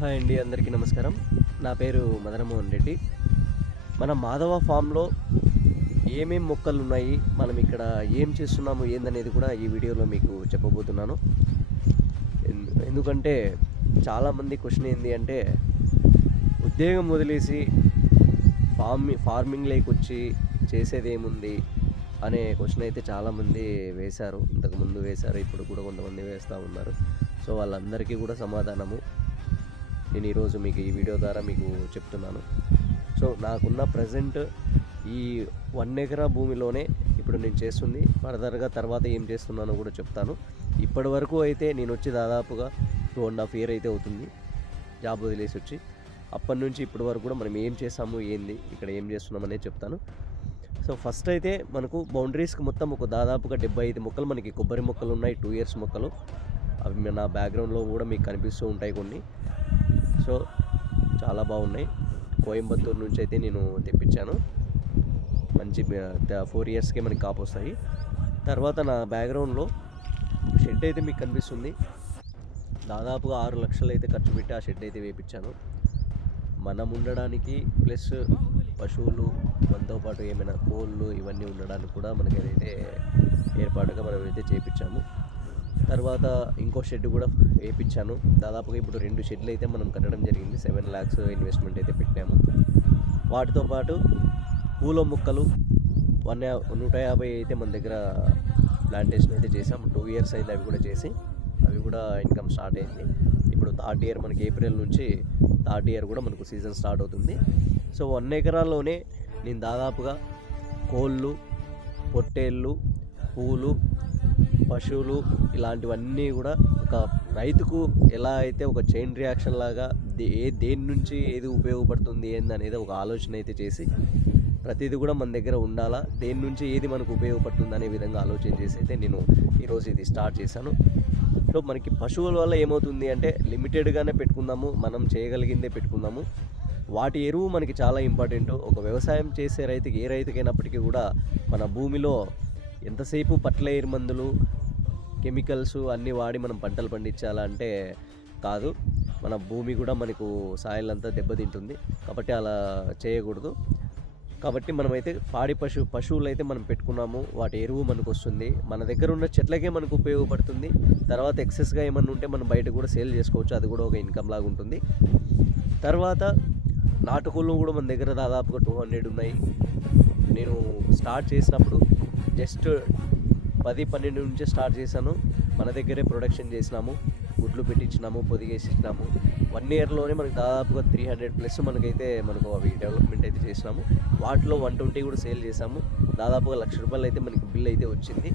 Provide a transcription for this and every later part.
Hi అండి, అందరికీ నమస్కారం. నా పేరు మదనమోహన్ రెడ్డి. మన మాధవ ఫామ్‌లో ఏమేం మొక్కలున్నాయి, మనం ఇక్కడ ఏం చేస్తున్నాము, ఏందనేది కూడా ఈ వీడియోలో మీకు చెప్పబోతున్నాను. ఎందుకంటే చాలామంది క్వశ్చన్ ఏంది అంటే, ఉద్యోగం వదిలేసి ఫార్మింగ్‌లోకి వచ్చి చేసేదేముంది అనే క్వశ్చన్ అయితే చాలామంది వేశారు. ఇంతకుముందు వేశారు, ఇప్పుడు కూడా కొంతమంది వేస్తూ ఉన్నారు. సో వాళ్ళందరికీ కూడా సమాధానము నేను ఈరోజు మీకు ఈ వీడియో ద్వారా మీకు చెప్తున్నాను. సో నాకున్న ప్రజెంట్ ఈ 1 ఎకరా భూమిలోనే ఇప్పుడు నేను చేస్తుంది. ఫర్దర్గా తర్వాత ఏం చేస్తున్నానో కూడా చెప్తాను. ఇప్పటి వరకు అయితే నేను వచ్చి దాదాపుగా 2.5 ఇయర్ అయితే అవుతుంది జాబ్ వదిలేసి వచ్చి. అప్పటి నుంచి ఇప్పటి వరకు కూడా మనం ఏం చేసాము, ఏంది, ఇక్కడ ఏం చేస్తున్నాం అనేది చెప్తాను. సో ఫస్ట్ అయితే మనకు బౌండరీస్కి మొత్తం ఒక దాదాపుగా 75 మొక్కలు, మనకి కొబ్బరి మొక్కలు ఉన్నాయి, 2 ఇయర్స్ మొక్కలు. అవి నా బ్యాక్గ్రౌండ్లో కూడా మీకు కనిపిస్తూ ఉంటాయి కొన్ని. సో చాలా బాగున్నాయి. కోయంబత్తూరు నుంచి అయితే నేను తెప్పించాను. మంచి 4 ఇయర్స్కే మనకి కాపు వస్తాయి. తర్వాత నా బ్యాక్గ్రౌండ్లో షెడ్ అయితే మీకు కనిపిస్తుంది. దాదాపుగా 6 లక్షలు అయితే ఖర్చు పెట్టి ఆ షెడ్ అయితే వేయించాను. మనం ఉండడానికి ప్లస్ పశువులు, మనతో పాటు ఏమైనా కోళ్ళు ఇవన్నీ ఉండడానికి కూడా మనకైతే ఏర్పాటుగా మనం అయితే చేయించాము. తర్వాత ఇంకో షెడ్ కూడా వేయించాను. దాదాపుగా ఇప్పుడు 2 షెడ్లు అయితే మనం కట్టడం జరిగింది. 7 lakhs ఇన్వెస్ట్మెంట్ అయితే పెట్టాము. వాటితో పాటు పూల మొక్కలు 150 అయితే మన దగ్గర ప్లాంటేషన్ అయితే చేసాం. 2 ఇయర్స్ అయింది అవి కూడా చేసి. అవి కూడా ఇన్కమ్ స్టార్ట్ అయింది. ఇప్పుడు 3rd ఇయర్ మనకి ఏప్రిల్ నుంచి 3rd ఇయర్ కూడా మనకు సీజన్ స్టార్ట్ అవుతుంది. సో 1 ఎకరాల్లోనే నేను దాదాపుగా కోళ్ళు, పొట్టేళ్ళు, పూలు, పశువులు ఇలాంటివన్నీ కూడా ఒక రైతుకు ఎలా అయితే ఒక చైన్ రియాక్షన్ లాగా దేని నుంచి ఏది ఉపయోగపడుతుంది ఏందనేది ఒక ఆలోచన అయితే చేసి, ప్రతిదీ కూడా మన దగ్గర ఉండాలా, దేని నుంచి ఏది మనకు ఉపయోగపడుతుంది అనే విధంగా ఆలోచన చేసి అయితే నేను ఈరోజు ఇది స్టార్ట్ చేశాను. సో మనకి పశువుల వల్ల ఏమవుతుంది అంటే, లిమిటెడ్గానే పెట్టుకుందాము, మనం చేయగలిగిందే పెట్టుకుందాము. వాటి ఎరువు మనకి చాలా ఇంపార్టెంట్. ఒక వ్యవసాయం చేసే రైతుకి, ఏ రైతుకైనప్పటికీ కూడా మన భూమిలో ఎంతసేపు ఫర్టిలైజర్ మందులు, కెమికల్స్ అన్నీ వాడి మనం పంటలు పండించాలంటే కాదు. మన భూమి కూడా మనకు సాయిల్ అంతా దెబ్బతింటుంది. కాబట్టి అలా చేయకూడదు. కాబట్టి మనమైతే పాడి పశువులు అయితే మనం పెట్టుకున్నాము. వాటి ఎరువు మనకు వస్తుంది. మన దగ్గర ఉన్న చెట్లకే మనకు ఉపయోగపడుతుంది. తర్వాత ఎక్సెస్గా ఏమన్నా ఉంటే మనం బయట కూడా సేల్ చేసుకోవచ్చు. అది కూడా ఒక ఇన్కమ్ లాగా ఉంటుంది. తర్వాత నాటుకోళ్ళు కూడా మన దగ్గర దాదాపుగా 200 ఉన్నాయి. నేను స్టార్ట్ చేసినప్పుడు జస్ట్ 10-12 నుంచే స్టార్ట్ చేశాను. మన దగ్గరే ప్రొడక్షన్ చేసినాము, గుడ్లు పెట్టించినాము, పొదిగేసినాము. 1 ఇయర్లోనే మనకు దాదాపుగా 300+ మనకైతే అవి డెవలప్మెంట్ అయితే చేసినాము. వాటిలో 120 కూడా సేల్ చేసాము. దాదాపుగా ₹1,00,000 అయితే మనకి బిల్ అయితే వచ్చింది.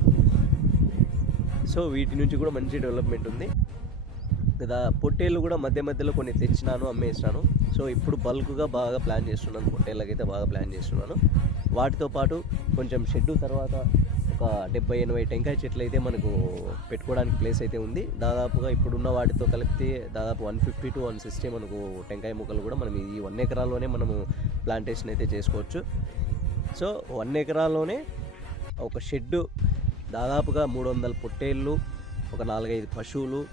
సో వీటి నుంచి కూడా మంచి డెవలప్మెంట్ ఉంది కదా. పొట్టేళ్ళు కూడా మధ్య మధ్యలో కొన్ని తెచ్చినాను, అమ్మేసినాను. సో ఇప్పుడు బల్క్గా బాగా ప్లాన్ చేస్తున్నాను. పొట్టేళ్ళకైతే బాగా ప్లాన్ చేస్తున్నాను. వాటితో పాటు కొంచెం షెడ్డు, తర్వాత ఒక 70-80 టెంకాయ చెట్లు అయితే మనకు పెట్టుకోవడానికి ప్లేస్ అయితే ఉంది. దాదాపుగా ఇప్పుడున్న వాటితో కలిపితే దాదాపు 150-160 మనకు టెంకాయ మొక్కలు కూడా మనం ఈ 1 ఎకరాల్లోనే మనము ప్లాంటేషన్ అయితే చేసుకోవచ్చు. సో 1 ఎకరాల్లోనే ఒక షెడ్డు, దాదాపుగా 300 పొట్టేళ్ళు, ఒక 4-5 పశువులు,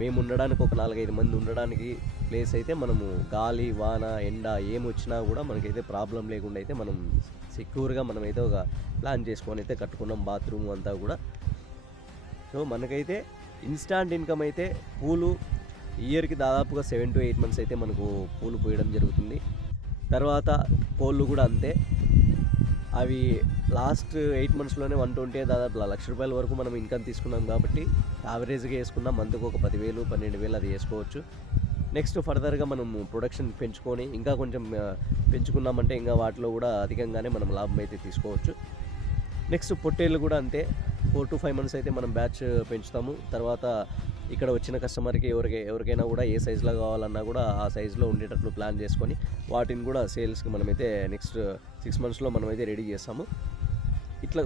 మేము ఉండడానికి ఒక 4-5 మంది ఉండడానికి ప్లేస్ అయితే మనము గాలి, వాన, ఎండ ఏమొచ్చినా కూడా మనకైతే ప్రాబ్లం లేకుండా అయితే మనం సెక్యూర్గా మనమైతే ఒక ప్లాన్ చేసుకొని అయితే కట్టుకున్నాం. బాత్రూమ్ అంతా కూడా. సో మనకైతే ఇన్స్టాంట్ ఇన్కమ్ అయితే పూలు ఇయర్కి దాదాపుగా 7-8 months అయితే మనకు పూలు పోయడం జరుగుతుంది. తర్వాత కోళ్ళు కూడా అంతే. అవి లాస్ట్ 8 monthsలోనే 120 దాదాపు ₹1,00,000 వరకు మనం ఇన్కమ్ తీసుకున్నాం. కాబట్టి యావరేజ్గా వేసుకున్నాం. మంత్కి ఒక 10,000, 12,000 అది వేసుకోవచ్చు. నెక్స్ట్ ఫర్దర్గా మనము ప్రొడక్షన్ పెంచుకొని ఇంకా కొంచెం పెంచుకున్నామంటే ఇంకా వాటిలో కూడా అధికంగానే మనం లాభం అయితే తీసుకోవచ్చు. నెక్స్ట్ పొట్టేళ్ళు కూడా అంతే. 4-5 months అయితే మనం బ్యాచ్ పెంచుతాము. తర్వాత ఇక్కడ వచ్చిన కస్టమర్కి ఎవరికైనా కూడా ఏ సైజులో కావాలన్నా కూడా ఆ సైజులో ఉండేటట్లు ప్లాన్ చేసుకొని వాటిని కూడా సేల్స్కి మనమైతే నెక్స్ట్ 6 monthsలో మనమైతే రెడీ చేస్తాము. ఇట్లా